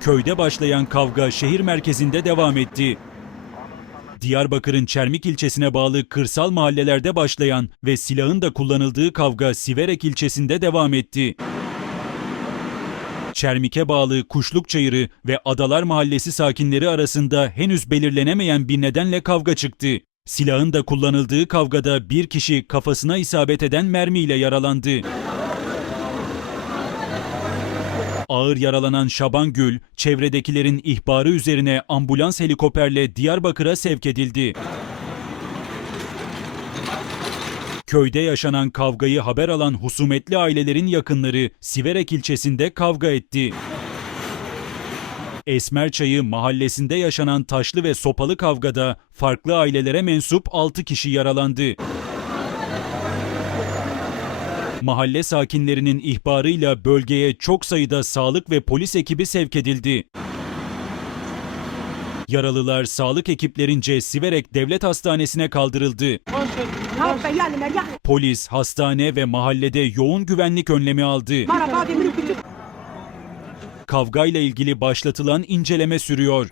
Köyde başlayan kavga şehir merkezinde devam etti. Diyarbakır'ın Çermik ilçesine bağlı kırsal mahallelerde başlayan ve silahın da kullanıldığı kavga Siverek ilçesinde devam etti. Çermik'e bağlı Kuşluk Çayırı ve Adalar Mahallesi sakinleri arasında henüz belirlenemeyen bir nedenle kavga çıktı. Silahın da kullanıldığı kavgada bir kişi kafasına isabet eden mermiyle yaralandı. Ağır yaralanan Şaban Gül, çevredekilerin ihbarı üzerine ambulans helikopterle Diyarbakır'a sevk edildi. Köyde yaşanan kavgayı haber alan husumetli ailelerin yakınları Siverek ilçesinde kavga etti. Esmerçayı mahallesinde yaşanan taşlı ve sopalı kavgada farklı ailelere mensup 6 kişi yaralandı. Mahalle sakinlerinin ihbarıyla bölgeye çok sayıda sağlık ve polis ekibi sevk edildi. Yaralılar sağlık ekiplerince Siverek Devlet Hastanesi'ne kaldırıldı. Polis, hastane ve mahallede yoğun güvenlik önlemi aldı. Kavgayla ilgili başlatılan inceleme sürüyor.